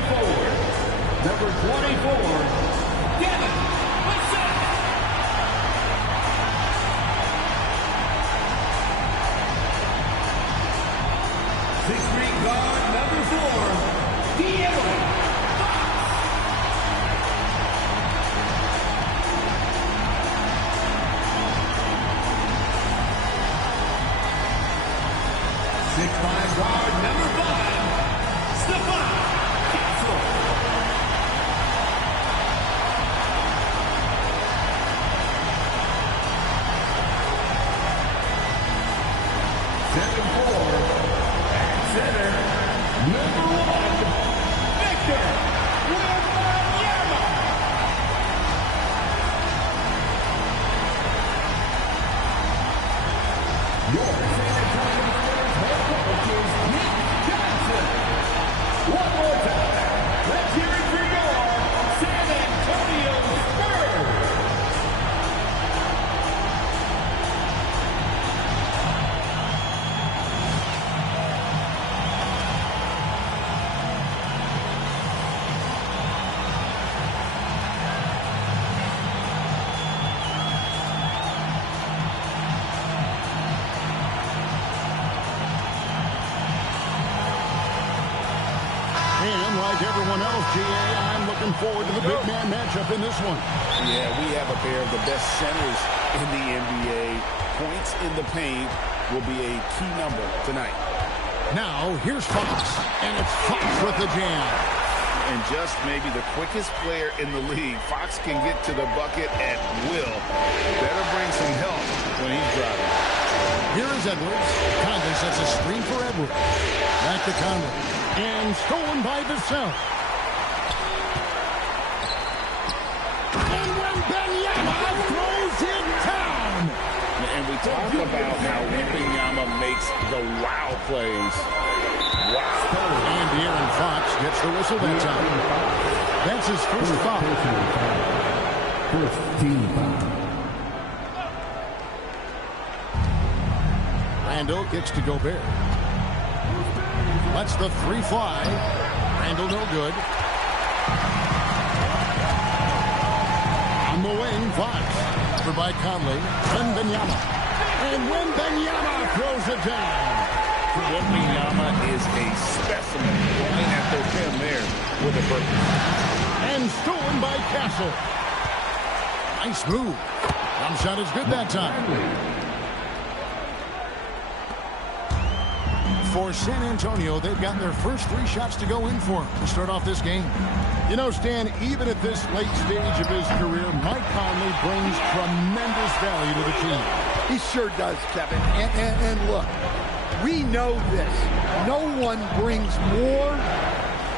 Moving forward, number 24, Devin Wilson. 6'3" guard, number 4, Diego. 6'5" guard, number 5, Stefan Castle. 7'4", at center, number 1, Victor Wembanyama. Your San Antonio Spurs head coach is Nick Johnson. One more time, let's hear it for your San Antonio Spurs. And like everyone else, GA, I'm looking forward to the big man matchup in this one. Yeah, we have a pair of the best centers in the NBA. Points in the paint will be a key number tonight. Now, here's Fox, and it's Fox with the jam. And just maybe the quickest player in the league. Fox can get to the bucket at will. Better bring some help when he's driving. Here is Edwards. Conley sets a screen for Edwards. Back to Conley. And stolen by Vassell. And Wembanyama throws it down. And we talk about how Wembanyama makes the wow plays. Wow. And De'Aaron Fox gets the whistle that time. That's his first foul. First team foul. Randall gets to Gobert. Lets the three fly. Randall no good. On the wing, Fox. Covered by Conley. Wembanyama. And Wembanyama throws it down. Wembanyama is a specimen. Going at the rim there with a purpose. And stolen by Castle. Nice move. Jump shot is good that time. For San Antonio, they've gotten their first 3 shots to go in for to start off this game. You know, Stan, even at this late stage of his career, Mike Conley brings tremendous value to the team. He sure does, Kevin. And look, we know this. No one brings more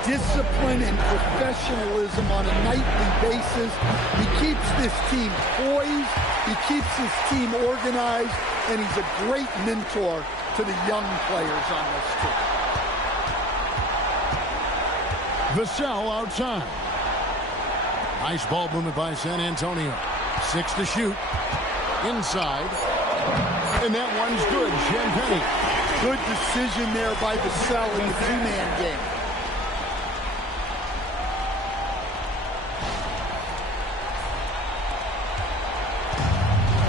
discipline and professionalism on a nightly basis. He keeps this team poised. He keeps his team organized. And he's a great mentor to the young players on this team. Vassell outside. Nice ball movement by San Antonio. 6 to shoot. Inside. And that one's good. Champagny. Good decision there by Vassell in the two-man game.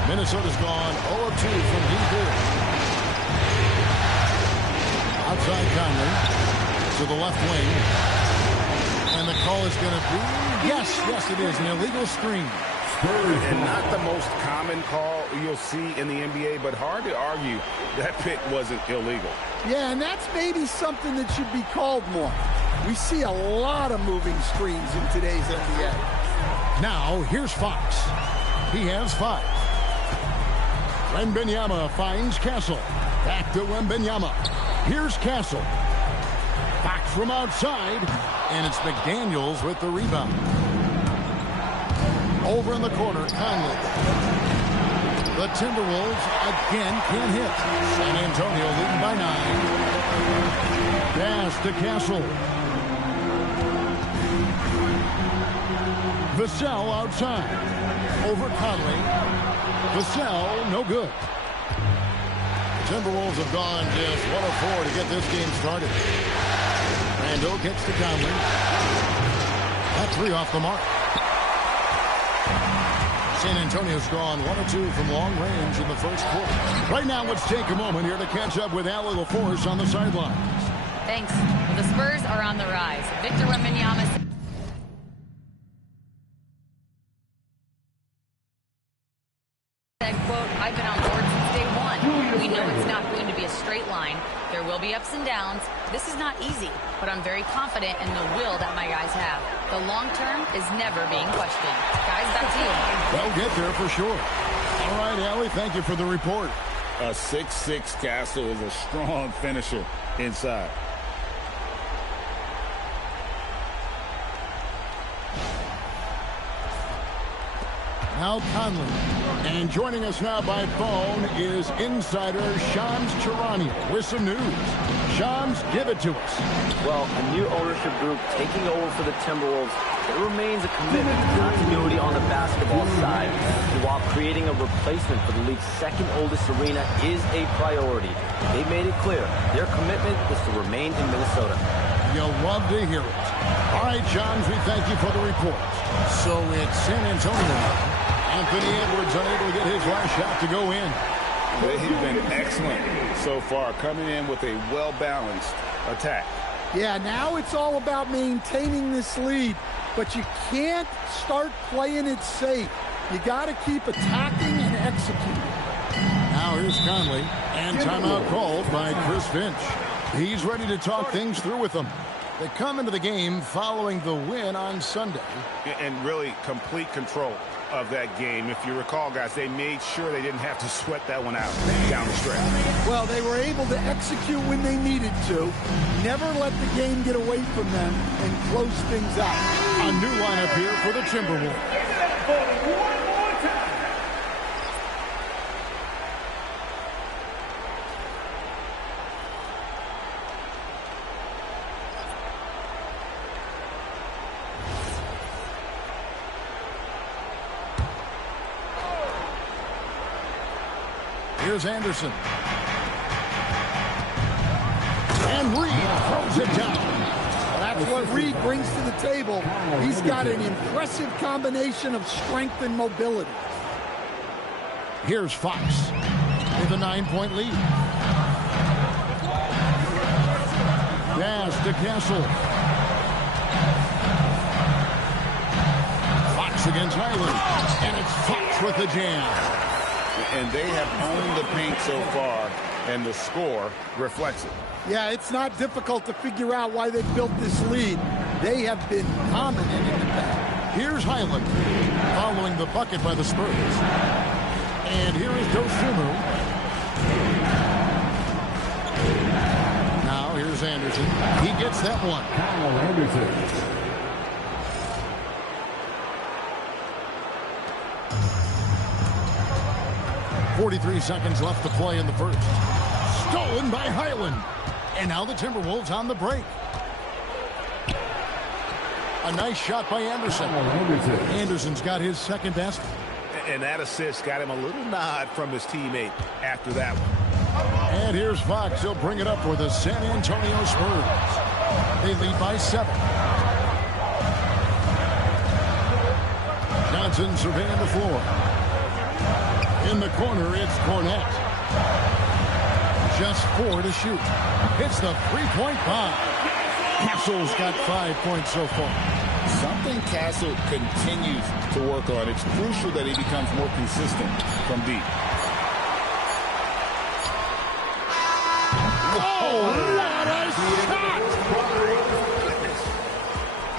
Minnesota's gone 0 of 2 from deep here. Outside Conley to the left wing. And the call is going to be, yes, it is, an illegal screen. And not the most common call you'll see in the NBA, but hard to argue that pick wasn't illegal. Yeah, and that's maybe something that should be called more. We see a lot of moving screens in today's NBA. Now, here's Fox. He has 5. Wembanyama finds Castle. Back to Wembanyama. Here's Castle. Back from outside. And it's McDaniels with the rebound. Over in the corner, Conley. The Timberwolves again can't hit. San Antonio leading by 9. Pass to Castle. Vassell outside. Over Conley. Vassell, no good. The Timberwolves have gone just 1 of 4 to get this game started. Orlando gets to Conley. That three off the mark. San Antonio's gone 1 of 2 from long range in the first quarter. Right now, let's take a moment here to catch up with Allie LaForce on the sidelines. Thanks. Well, the Spurs are on the rise. Victor Wembanyama said, quote, "I've been on board since day one. We know it's not going to be a straight line. There will be ups and downs. This is not easy, but I'm very confident in the will that my guys have. The long term is never being questioned." Guys, back to you. They'll get there for sure. All right, Allie, thank you for the report. A 6'6" Castle is a strong finisher inside. Now Conley. And joining us now by phone is insider Shams Charania with some news. Shams, give it to us. Well, a new ownership group taking over for the Timberwolves. There remains a commitment to continuity on the basketball side, while creating a replacement for the league's second oldest arena is a priority. They made it clear their commitment is to remain in Minnesota. You'll love to hear it. All right, Shams, we thank you for the report. So it's San Antonio. Anthony Edwards unable to get his last shot to go in. They've been excellent so far, coming in with a well-balanced attack. Yeah, now it's all about maintaining this lead, but you can't start playing it safe. You got to keep attacking and executing. Now here's Conley, and timeout called by Chris Finch. He's ready to talk things through with them. They come into the game following the win on Sunday. And really complete control of that game. If you recall, guys, they made sure they didn't have to sweat that one out down the stretch. Well, they were able to execute when they needed to, never let the game get away from them, and close things out. A new lineup here for the Timberwolves. Here's Anderson. And Reed throws it down. That's what Reed brings to the table. He's got an impressive combination of strength and mobility. Here's Fox with a 9-point lead. Pass to Castle. Fox against Highland. And it's Fox with the jam. And they have owned the paint so far, and the score reflects it. Yeah, it's not difficult to figure out why they built this lead. They have been dominant in the paint. Here's Highland following the bucket by the Spurs. And here is Dosunmu. Now here's Anderson. He gets that one. Anderson. 43 seconds left to play in the first. Stolen by Highland. And now the Timberwolves on the break. A nice shot by Anderson. Anderson's got his second basket. And that assist got him a little nod from his teammate after that one. And here's Fox. He'll bring it up for the San Antonio Spurs. They lead by 7. Johnson surveying the floor. In the corner, it's Cornette. Just 4 to shoot. Hits the three-point bomb. Castle's got 5 points so far. Something Castle continues to work on. It's crucial that he becomes more consistent from deep. Oh, what a shot!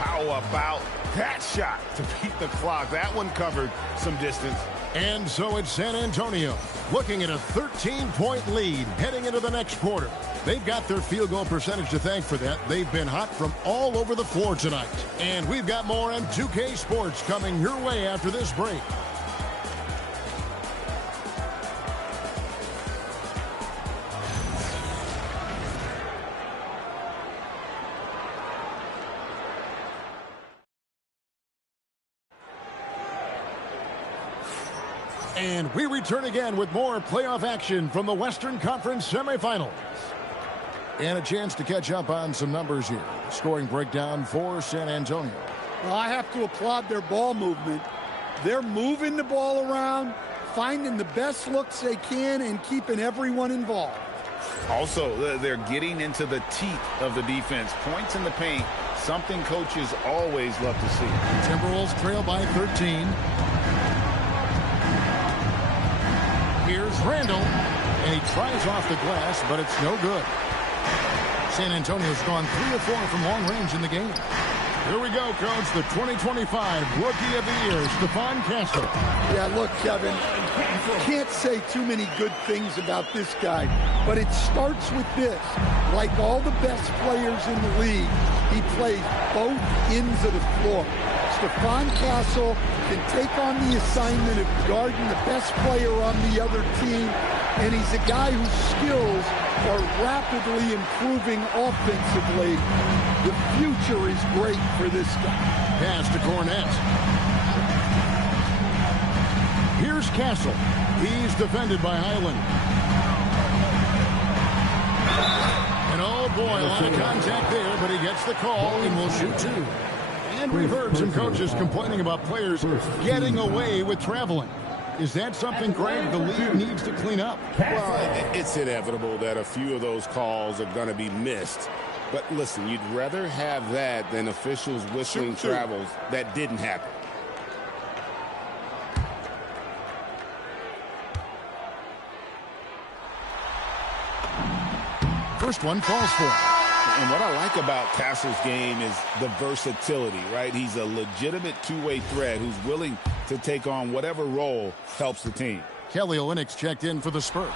How about that shot to beat the clock? That one covered some distance. And so it's San Antonio looking at a 13-point lead heading into the next quarter. They've got their field goal percentage to thank for that. They've been hot from all over the floor tonight. And we've got more on 2K Sports coming your way after this break. And we return again with more playoff action from the Western Conference semifinals. And a chance to catch up on some numbers here. Scoring breakdown for San Antonio. Well, I have to applaud their ball movement. They're moving the ball around, finding the best looks they can, and keeping everyone involved. Also, they're getting into the teeth of the defense. Points in the paint, something coaches always love to see. Timberwolves trail by 13. Here's Randall, and he tries off the glass, but it's no good. San Antonio's gone 3 of 4 from long range in the game. Here we go, Coach. The 2025 Rookie of the Year, Stephon Castle. Yeah, look, Kevin, can't say too many good things about this guy, but it starts with this. Like all the best players in the league, he plays both ends of the floor. Stephon Castle can take on the assignment of guarding the best player on the other team, and he's a guy whose skills are rapidly improving offensively. The future is great for this guy. Pass to Cornette. Here's Castle. He's defended by Highland. And oh boy, a lot of contact there, but he gets the call and will shoot 2. And we've heard some coaches complaining about players getting away with traveling. Is that something, Greg, the league needs to clean up? Well, it's inevitable that a few of those calls are going to be missed. But listen, you'd rather have that than officials whistling travels that didn't happen. First one falls for him. And what I like about Castle's game is the versatility, right? He's a legitimate two-way threat who's willing to take on whatever role helps the team. Kelly Olynyk's checked in for the Spurs.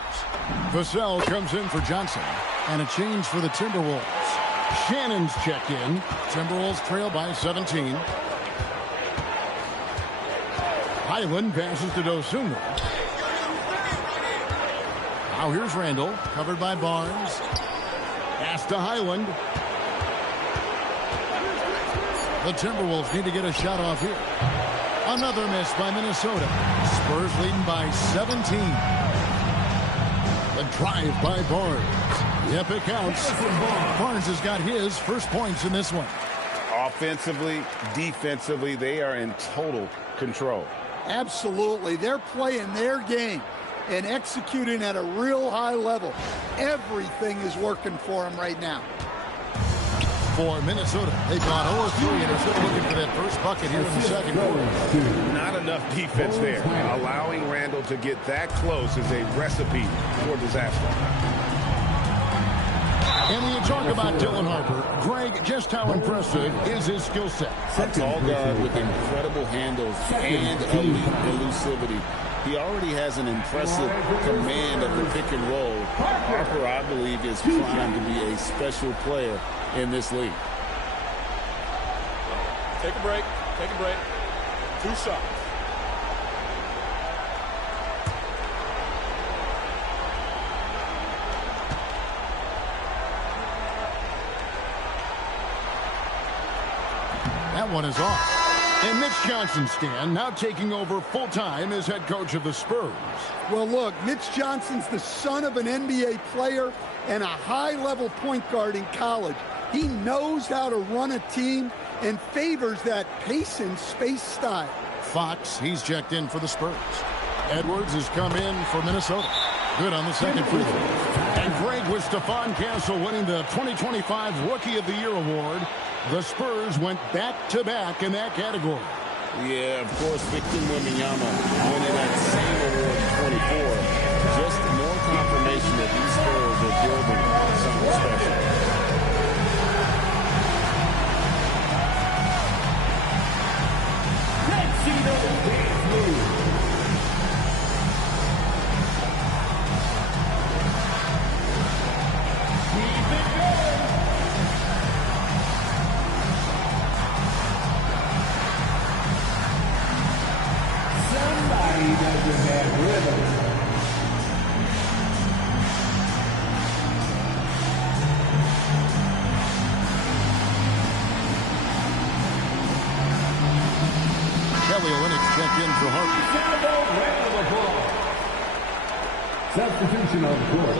Vassell comes in for Johnson. And a change for the Timberwolves. Shannon's checked in. Timberwolves trail by 17. Highland passes to Dosunmu. Now here's Randall, covered by Barnes. Pass to Highland. The Timberwolves need to get a shot off here. Another miss by Minnesota. Spurs leading by 17. The drive by Barnes. Yep, it counts. Barnes has got his first points in this one. Offensively, defensively, they are in total control. Absolutely. They're playing their game and executing at a real high level. Everything is working for them right now. For Minnesota, they've gone 0-3 and are still looking for that first bucket here in the second quarter. Not enough defense there. Allowing Randall to get that close is a recipe for disaster. And when you talk about Dylan Harper, Greg, just how impressive is his skill set? A tall guard with incredible handles and elite elusivity. He already has an impressive command of the pick and roll. Harper, I believe, is primed to be a special player in this league. Take a break. Take a break. 2 shots. That one is off. And Mitch Johnson, Stan, now taking over full-time as head coach of the Spurs. Well, look, Mitch Johnson's the son of an NBA player and a high-level point guard in college. He knows how to run a team and favors that pace and space style. Fox, he's checked in for the Spurs. Edwards has come in for Minnesota. Good on the second free throw. And Greg, with Stephon Castle winning the 2025 Rookie of the Year award, the Spurs went back-to-back in that category. Yeah, of course, Victor Wembanyama winning that same award in 24. Just more confirmation that these Spurs are building something special. Kelly Olynyk's checked in for Harper. Substitution on the court.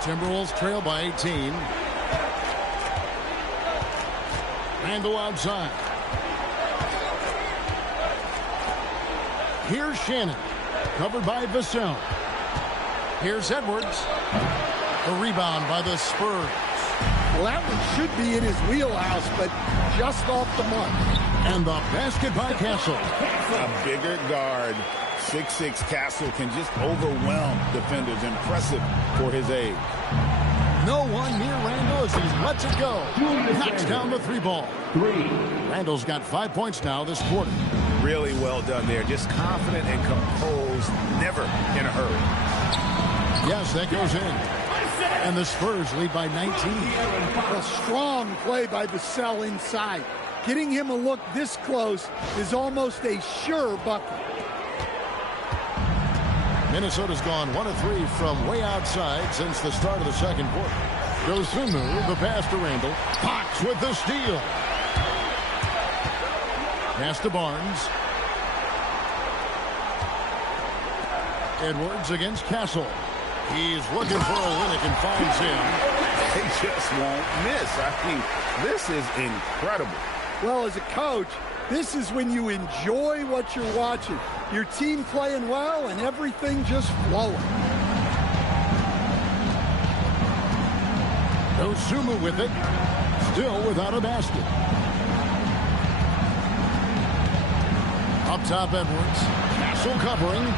Timberwolves trail by 18. Randall outside. Here's Shannon. Covered by Vassell. Here's Edwards. The rebound by the Spurs. Well, that one should be in his wheelhouse, but just off the mark. And the basket by Castle. A bigger guard, 6'6" Castle, can just overwhelm defenders. Impressive for his age. No one near Randall as he lets it go. Knocks down the 3-ball. Randall's got 5 points now this quarter. Really well done there. Just confident and composed, never in a hurry. Yes, that goes in. And the Spurs lead by 19. A strong play by Vassell inside. Getting him a look this close is almost a sure bucket. Minnesota's gone 1 of 3 from way outside since the start of the second quarter. Dosunmu, the pass to Randall. Fox with the steal. Pass to Barnes. Edwards against Castle. He's looking for Olynyk and finds him. They just won't miss. I mean, this is incredible. Well, as a coach, this is when you enjoy what you're watching. Your team playing well and everything just flowing. Dosunmu with it. Still without a basket. Up top, Edwards. Castle covering.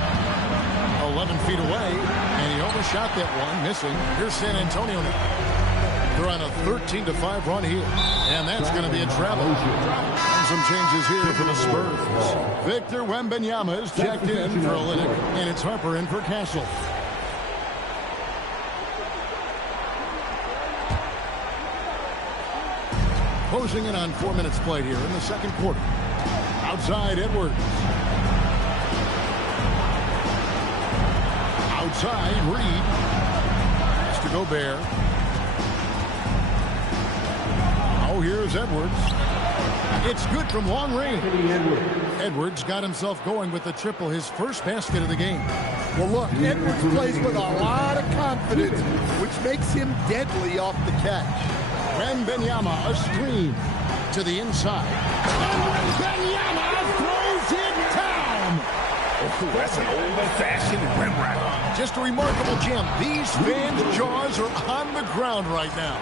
11 feet away, and he overshot that one, missing. Here's San Antonio now. They're on a 13-5 run here, and that's going to be a travel. And some changes here for the Spurs. Victor Wembanyama is checked in for Olynyk, and it's Harper in for Castle. Closing in on 4 minutes played here in the second quarter. Outside, Edwards. Outside, Reed. Has to Gobert. Oh, here's Edwards. It's good from long range. Edwards got himself going with the triple, his first basket of the game. Well, look, Edwards plays with a lot of confidence, which makes him deadly off the catch. Wembanyama, a screen to the inside. And Wembanyama throws it down. Oh, that's an old-fashioned rim wrap. Just a remarkable jam. These fans' jaws are on the ground right now.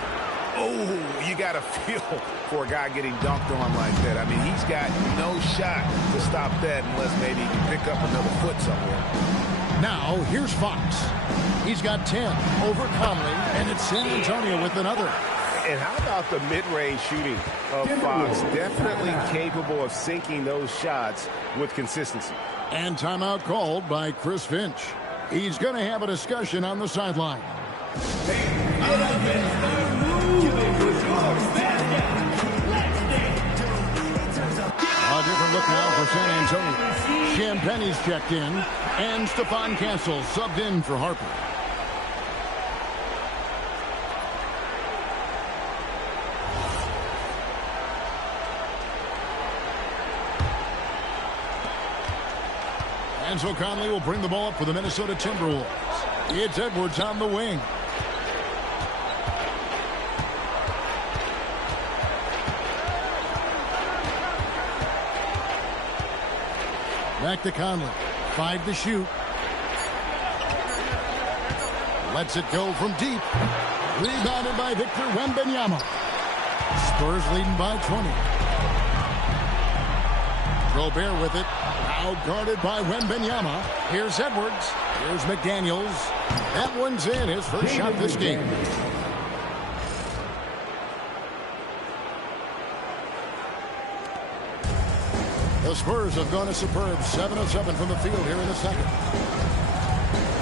Oh, you got to feel for a guy getting dunked on like that. I mean, he's got no shot to stop that unless maybe he can pick up another foot somewhere. Now, here's Fox. He's got 10 over Conley, and it's San Antonio with another. And how about the mid-range shooting of Fox? Definitely capable of sinking those shots with consistency. And timeout called by Chris Finch. He's going to have a discussion on the sideline. A different look now for San Antonio. Champagne's checked in, and Stephon Castle subbed in for Harper. And so Conley will bring the ball up for the Minnesota Timberwolves. It's Edwards on the wing. Back to Conley. 5 to shoot. Lets it go from deep. Rebounded by Victor Wembanyama. Spurs leading by 20. Gobert with it. Now guarded by Wembanyama. Here's Edwards. Here's McDaniels. That one's in. His first shot this game. The Spurs have gone a superb 7 of 7 from the field here in the second.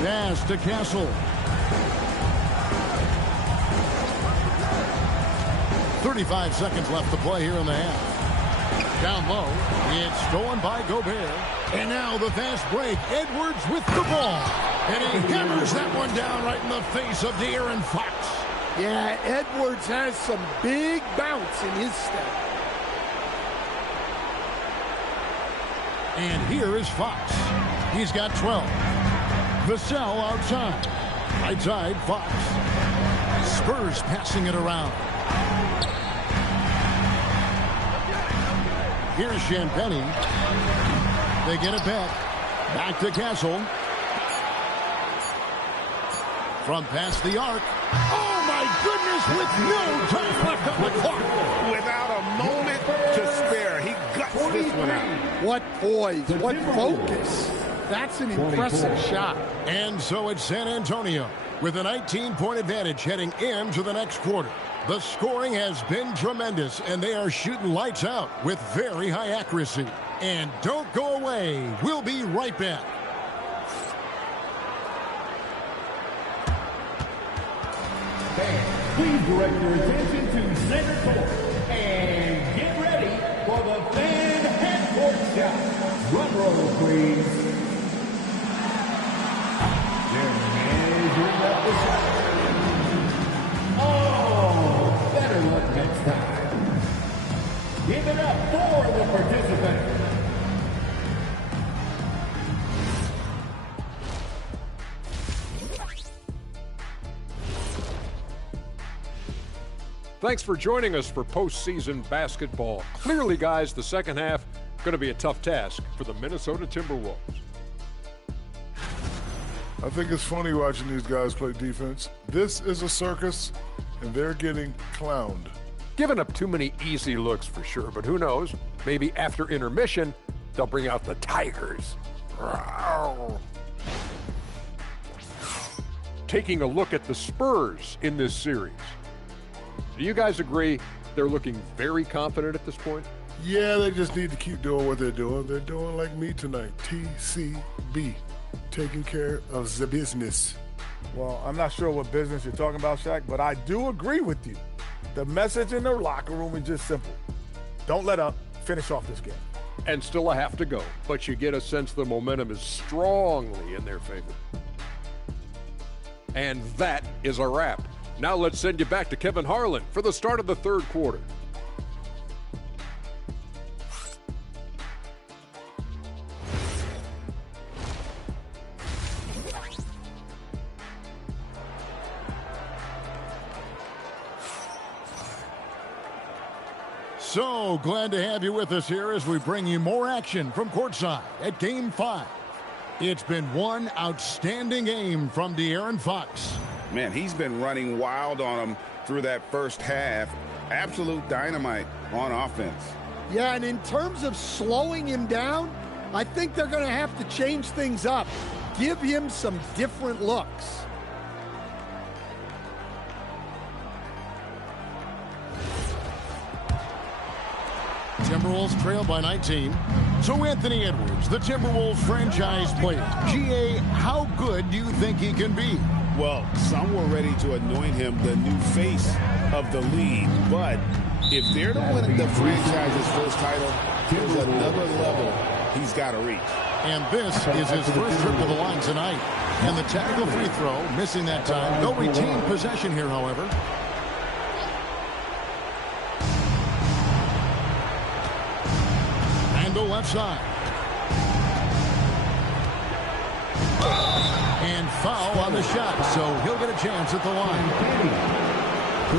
Pass to Castle. 35 seconds left to play here in the half. Down low, it's stolen by Gobert. And now the fast break. Edwards with the ball. And he hammers that one down right in the face of De'Aaron Fox. Yeah, Edwards has some big bounce in his step. And here is Fox. He's got 12. Vassell outside. Right side, Fox. Spurs passing it around. Here's Champagny. They get it back. Back to Castle. From past the arc. Oh, my goodness, with no time left on the clock. Without a moment to spare, he guts this one out. What poise, what focus. That's an impressive shot. And so it's San Antonio with a 19-point advantage heading into the next quarter. The scoring has been tremendous, and they are shooting lights out with very high accuracy. And don't go away. We'll be right back. Fans, please direct your attention to center court and get ready for the fan half-court shot. Drum roll, please. They're measuring up the shot. Oh, better luck next time. Give it up for the participant. Thanks for joining us for postseason basketball. Clearly, guys, the second half going to be a tough task for the Minnesota Timberwolves. I think it's funny watching these guys play defense. This is a circus, and they're getting clowned. Giving up too many easy looks for sure, but who knows? Maybe after intermission, they'll bring out the Tigers. Rawr. Taking a look at the Spurs in this series. Do you guys agree they're looking very confident at this point? Yeah, they just need to keep doing what they're doing. They're doing like me tonight, TCB, taking care of the business. Well, I'm not sure what business you're talking about, Shaq, but I do agree with you. The message in the locker room is just simple. Don't let up. Finish off this game. And still a half to go, but you get a sense the momentum is strongly in their favor. And that is a wrap. Now let's send you back to Kevin Harlan for the start of the third quarter. So glad to have you with us here as we bring you more action from courtside at Game 5. It's been one outstanding game from De'Aaron Fox. Man, he's been running wild on him through that first half. Absolute dynamite on offense. Yeah, and in terms of slowing him down, I think they're going to have to change things up. Give him some different looks. Timberwolves trail by 19. So Anthony Edwards, the Timberwolves franchise player. GA, how good do you think he can be? Well, some were ready to anoint him the new face of the league, but if they're to win the franchise's first title, there's another level he's got to reach. And this is his first trip to the line tonight. And the technical free throw, missing that time. They'll retain possession here, however. Randall left side. And foul on the shot, so he'll get a chance at the line.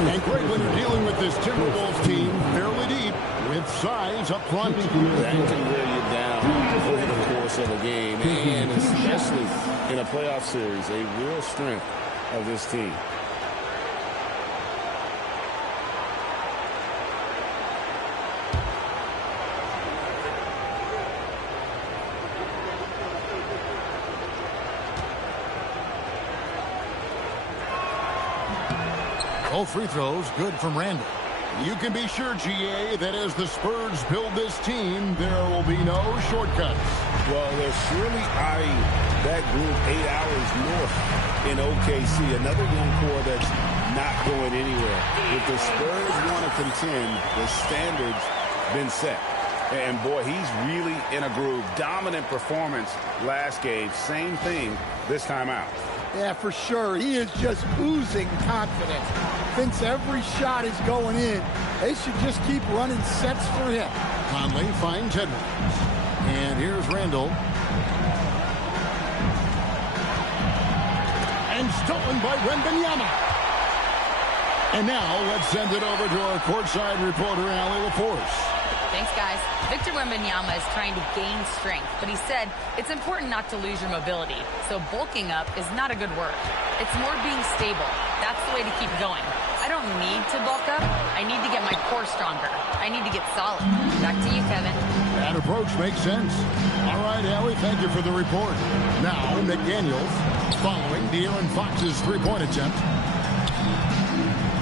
And great when you're dealing with this Timberwolves team, fairly deep, with size up front. That can wear you down over the course of a game, and especially in a playoff series, a real strength of this team. Both free throws good from Randall. You can be sure, GA, that as the Spurs build this team, there will be no shortcuts. Well, they're surely eyeing that group 8 hours north in OKC. Another young core that's not going anywhere. If the Spurs want to contend, the standard's been set. And, boy, he's really in a groove. Dominant performance last game. Same thing this time out. Yeah, for sure. He is just oozing confidence. Thinks every shot is going in. They should just keep running sets for him. Conley finds Edwards. And here's Randall. And stolen by Wembanyama. And now let's send it over to our courtside reporter, Allie LaForce. Thanks, guys. Victor Wembanyama is trying to gain strength, but he said it's important not to lose your mobility. So bulking up is not a good word. It's more being stable. That's the way to keep going. I don't need to bulk up. I need to get my core stronger. I need to get solid. Back to you, Kevin. That approach makes sense. All right, Allie, thank you for the report. Now, McDaniels following De'Aaron Fox's three-point attempt.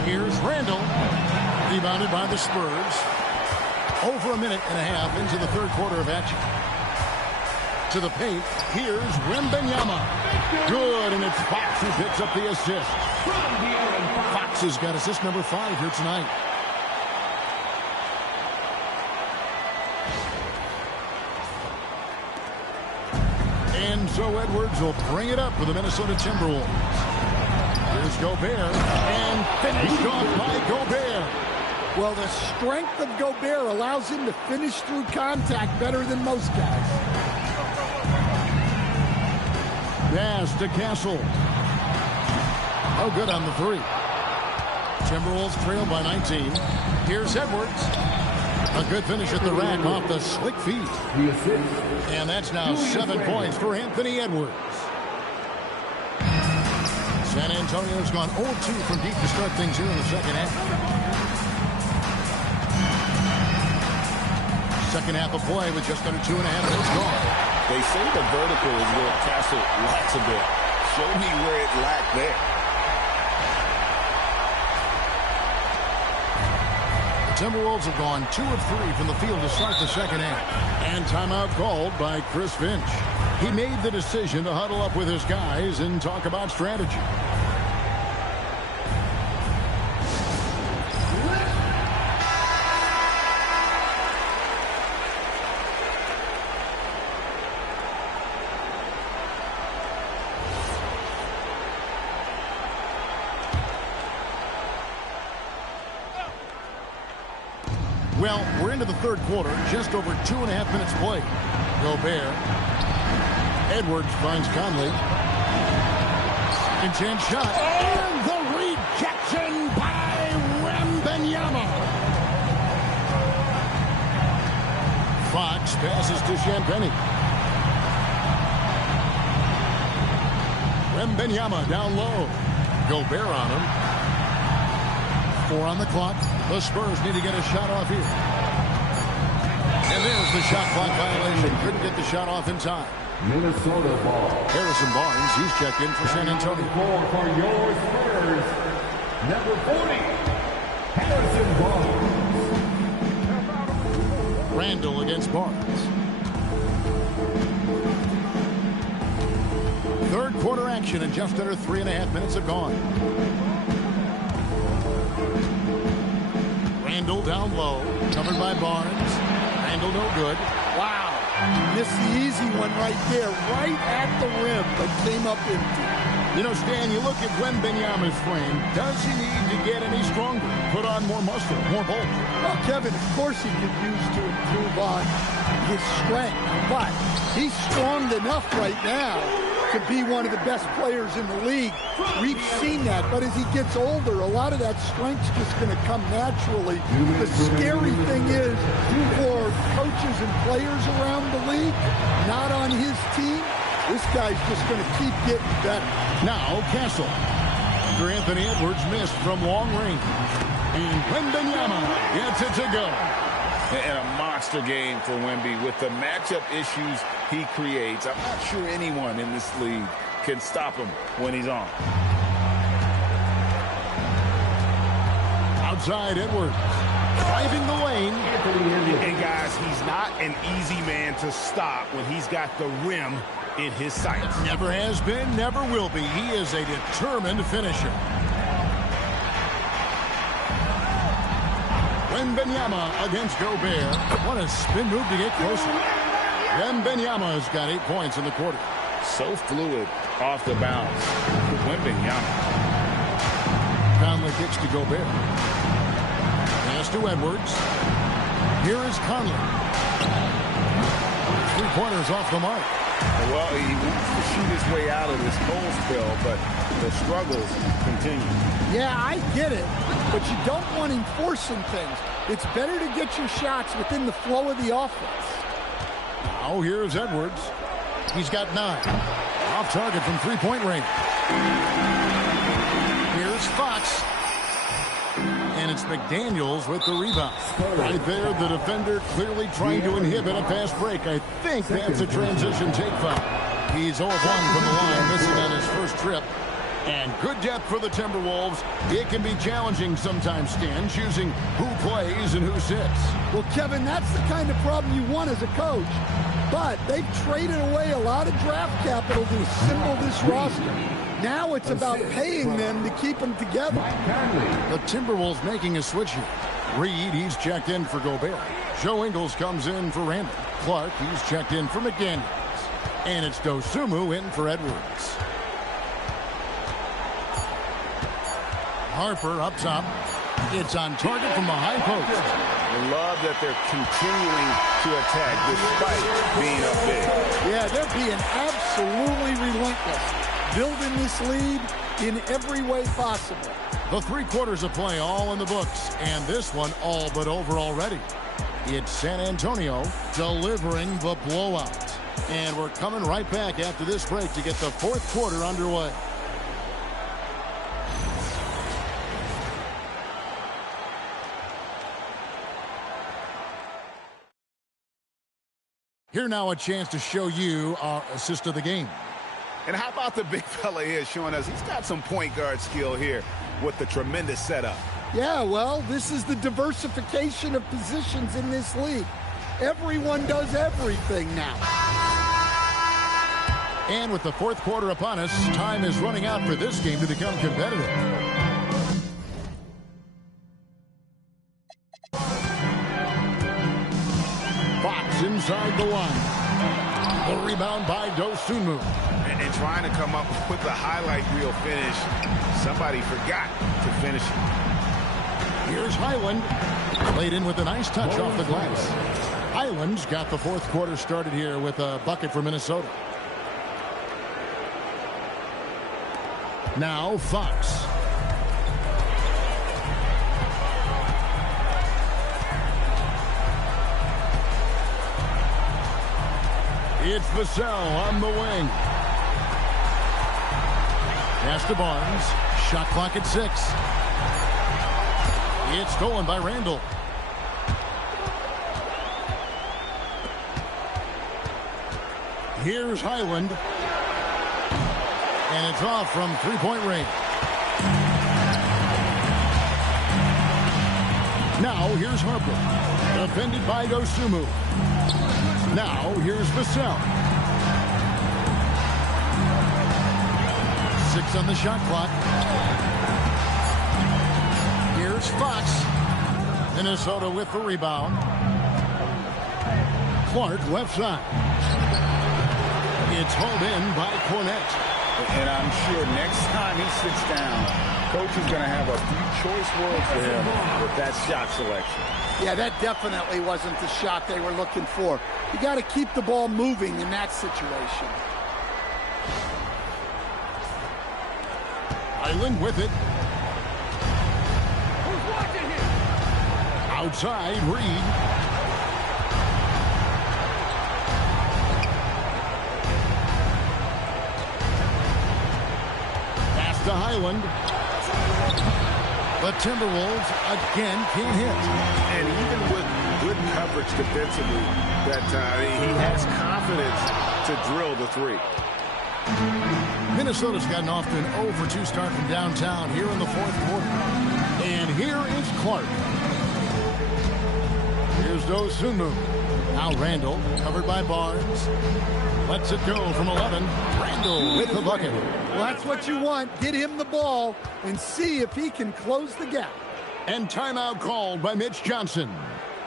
Here's Randall, rebounded by the Spurs. Over a minute and a half into the third quarter of action. To the paint, here's Wembanyama. Good, and it's Fox who picks up the assist. Fox has got assist number 5 here tonight. And so Edwards will bring it up for the Minnesota Timberwolves. Here's Gobert, and finished off by Gobert. Well, the strength of Gobert allows him to finish through contact better than most guys. Pass to Castle. Oh, good on the three. Timberwolves trail by 19. Here's Edwards. A good finish at the rack off the slick feet. And that's now 7 points for Anthony Edwards. San Antonio's gone 0-2 from deep to start things here in the second half. Second half of play with just under 2.5 minutes gone. They say the vertical is where Castle lacks a bit. Show me where it lacked there. The Timberwolves have gone 2 of 3 from the field to start the second half. And timeout called by Chris Finch. He made the decision to huddle up with his guys and talk about strategy. Well, we're into the third quarter, just over 2.5 minutes played. Gobert. Edwards finds Conley. Intense shot. And the rejection by Wembanyama. Fox passes to Champagnie. Wembanyama down low. Gobert on him. 4 on the clock. The Spurs need to get a shot off here. And there's the shot clock violation. Couldn't get the shot off in time. Minnesota ball. Harrison Barnes, he's checked in for San Antonio. For your Spurs, number 40, Harrison Barnes. Randall against Barnes. Third quarter action, and just under 3.5 minutes have gone. Randall down low, covered by Barnes. Randall no good. Wow. Missed the easy one right there, right at the rim, but came up empty. You know, Stan, you look at Wembanyama's frame. Does he need to get any stronger? Put on more muscle, more bulk? Well, Kevin, of course he could use to improve on his strength, but he's strong enough right now to be one of the best players in the league. We've seen that, but as he gets older, a lot of that strength's just going to come naturally. The scary thing is, for coaches and players around the league, not on his team, this guy's just going to keep getting better. Now, Castle. After Anthony Edwards missed from long range. And Wembanyama gets it to go. And a monster game for Wemby with the matchup issues he creates. I'm not sure anyone in this league can stop him when he's on. Outside Edwards, driving the lane. And guys, he's not an easy man to stop when he's got the rim in his sights. Never has been, never will be. He is a determined finisher. Wembanyama against Gobert. What a spin move to get closer. Wembanyama has got 8 points in the quarter. So fluid off the bounce. Wembanyama. Conley kicks to Gobert. Pass to Edwards. Here is Conley. 3-pointers off the mark. Well, he wants to shoot his way out of this cold spell, but the struggles continue. Yeah, I get it, but you don't want him forcing things. It's better to get your shots within the flow of the offense. Now here's Edwards. He's got 9. Off target from three-point range. Here's Fox. And it's McDaniels with the rebound. Right there, the defender clearly trying to inhibit a fast break. I think that's a transition take foul. He's 0 of 1 from the line, missing on his first trip. And good depth for the Timberwolves. It can be challenging sometimes, Stan, choosing who plays and who sits. Well, Kevin, that's the kind of problem you want as a coach. But they've traded away a lot of draft capital to assemble this roster. Now it's about paying them to keep them together. The Timberwolves making a switch here. Reed, he's checked in for Gobert. Joe Ingles comes in for Randall. Clark, he's checked in for McDaniels. And it's Dosunmu in for Edwards. Harper up top. It's on target from the high post. I love that they're continuing to attack despite being up big. Yeah, they're being absolutely relentless. Building this lead in every way possible. The 3 quarters of play all in the books, and this one all but over already. It's San Antonio delivering the blowout. And we're coming right back after this break to get the 4th quarter underway. Here now a chance to show you our assist of the game. And how about the big fella here showing us he's got some point guard skill here with the tremendous setup. Yeah, well, this is the diversification of positions in this league. Everyone does everything now. And with the 4th quarter upon us, time is running out for this game to become competitive. Fox inside the line. The rebound by Dosunmu. And trying to come up with a highlight reel finish. Somebody forgot to finish it. Here's Highland. Played in with a nice touch off the glass. Highland's got the 4th quarter started here with a bucket for Minnesota. Now Fox. It's Vassell on the wing. Pass to Barnes. Shot clock at 6. It's stolen by Randall. Here's Highland. And it's off from three-point range. Now here's Harper. Defended by Dosunmu. Now here's Vassell. 6 on the shot clock. Here's Fox. Minnesota with the rebound. Clark left side. It's hauled in by Cornette. And I'm sure next time he sits down, coach is going to have a few choice words for him with that shot selection. Yeah, that definitely wasn't the shot they were looking for. You got to keep the ball moving in that situation. Island with it. Who's watching here? Outside, Reed. Pass to Highland. The Timberwolves again can't hit. And even with good coverage defensively that time, he has confidence to drill the 3. Minnesota's gotten off to an 0-for-2 start from downtown here in the 4th quarter. And here is Clark. Here's Dosunmu. Now Randall, covered by Barnes. Lets it go from 11. Randall with the bucket. Well, that's what you want. Get him the ball and see if he can close the gap. And timeout called by Mitch Johnson.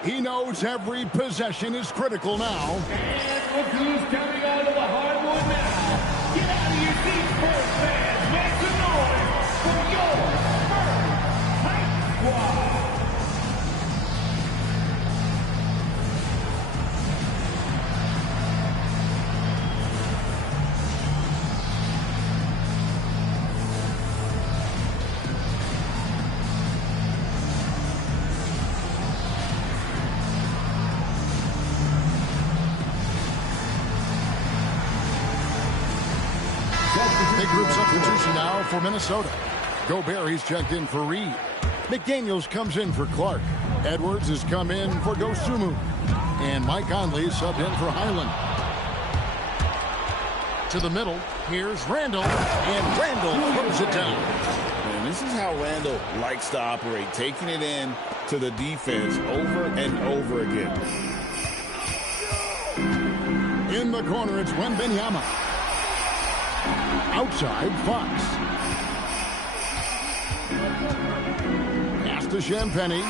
He knows every possession is critical now. And look who's coming out of the hardwood now. Get out of your seats, Spurs fans. Make some noise for your Spurs Hype Squad. Substitution now for Minnesota. Gobert, he's checked in for Reed. McDaniels comes in for Clark. Edwards has come in for Dosunmu. And Mike Conley subbed in for Highland. To the middle, here's Randall. And Randall throws it down. And this is how Randall likes to operate, taking it in to the defense over and over again. In the corner, it's Wembanyama. Outside, Fox. Pass to Champagny.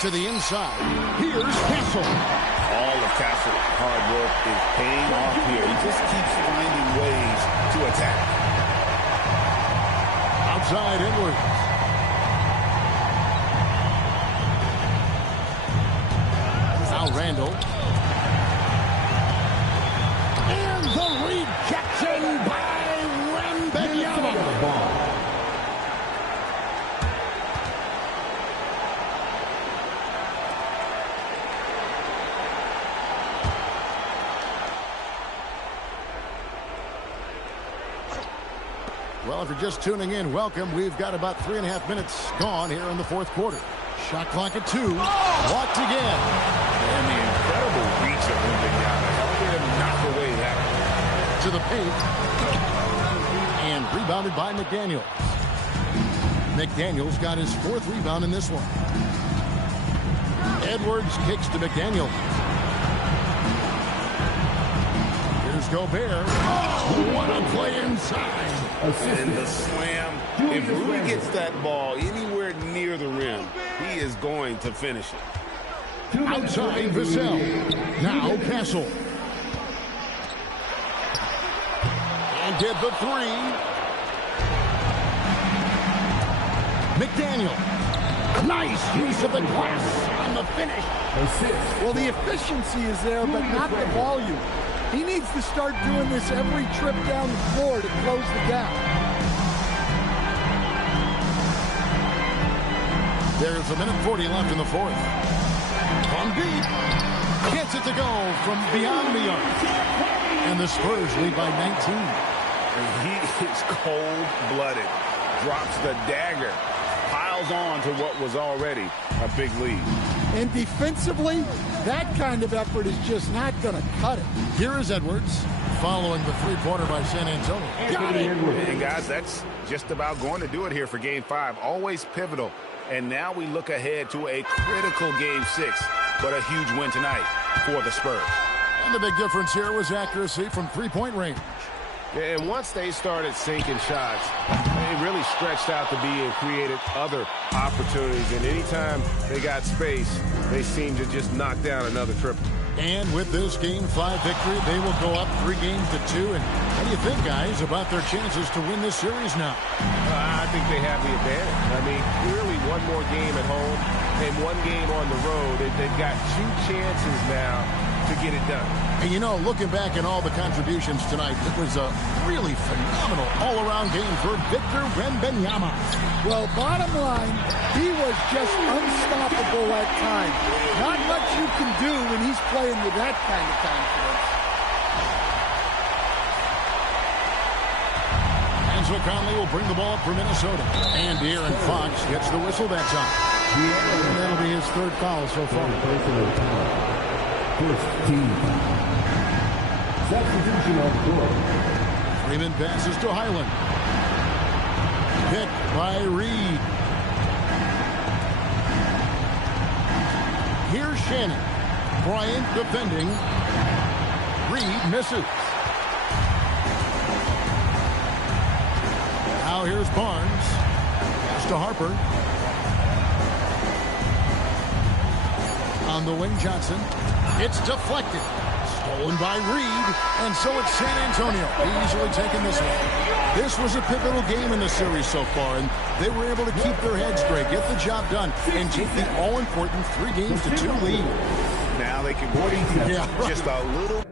To the inside. Here's Castle. All of Castle's hard work is paying off here. He just keeps finding ways to attack. Outside, Edwards. Now Randall. And the rejection by Wembanyama. Well, if you're just tuning in, welcome. We've got about 3.5 minutes gone here in the fourth quarter. Shot clock at 2. Walked again. And the incredible reach of Wembanyama helping him knock away that one. To the paint. And rebounded by McDaniels. McDaniels got his 4th rebound in this one. Edwards kicks to McDaniels. Here's Gobert. Oh, what a play inside. And the slam. If Rudy gets that ball anywhere near the rim, he is going to finish it. Outside, Vassell. Now Castle. And get the 3. McDaniel. Nice use of the glass on the finish. Well, the efficiency is there, but not the volume. He needs to start doing this every trip down the floor to close the gap. There's 1:40 left in the fourth. From deep. Gets it to go from beyond the arc. And the Spurs lead by 19. And he is cold-blooded. Drops the dagger. Piles on to what was already a big lead. And defensively, that kind of effort is just not going to cut it. Here is Edwards, following the three-pointer by San Antonio. Got it! And guys, that's just about going to do it here for Game 5. Always pivotal. And now we look ahead to a critical Game 6, but a huge win tonight for the Spurs. And the big difference here was accuracy from three-point range. Yeah, and once they started sinking shots, they really stretched out to be and created other opportunities. And anytime they got space, they seemed to just knock down another triple. And with this Game 5 victory, they will go up 3-2. And what do you think, guys, about their chances to win this series now? I think they have the advantage. I mean, clearly one more game at home and one game on the road. They've got 2 chances now to get it done. And you know, looking back at all the contributions tonight, it was a really phenomenal all-around game for Victor Wembanyama. Well, bottom line, he was just unstoppable at times. Not much you can do when he's playing with that kind of confidence. Ansel Conley will bring the ball up for Minnesota. And De'Aaron Fox gets the whistle that time. And that'll be his 3rd foul so far. Substitution on the court. Freeman passes to Highland. Picked by Reed. Here's Shannon. Bryant defending. Reed misses. Now here's Barnes. Pass to Harper. On the wing, Johnson. It's deflected. Stolen by Reed. And so it's San Antonio easily taking this one. This was a pivotal game in the series so far, and they were able to keep their heads straight, get the job done, and take the all-important 3-2 lead. Now they can go just a little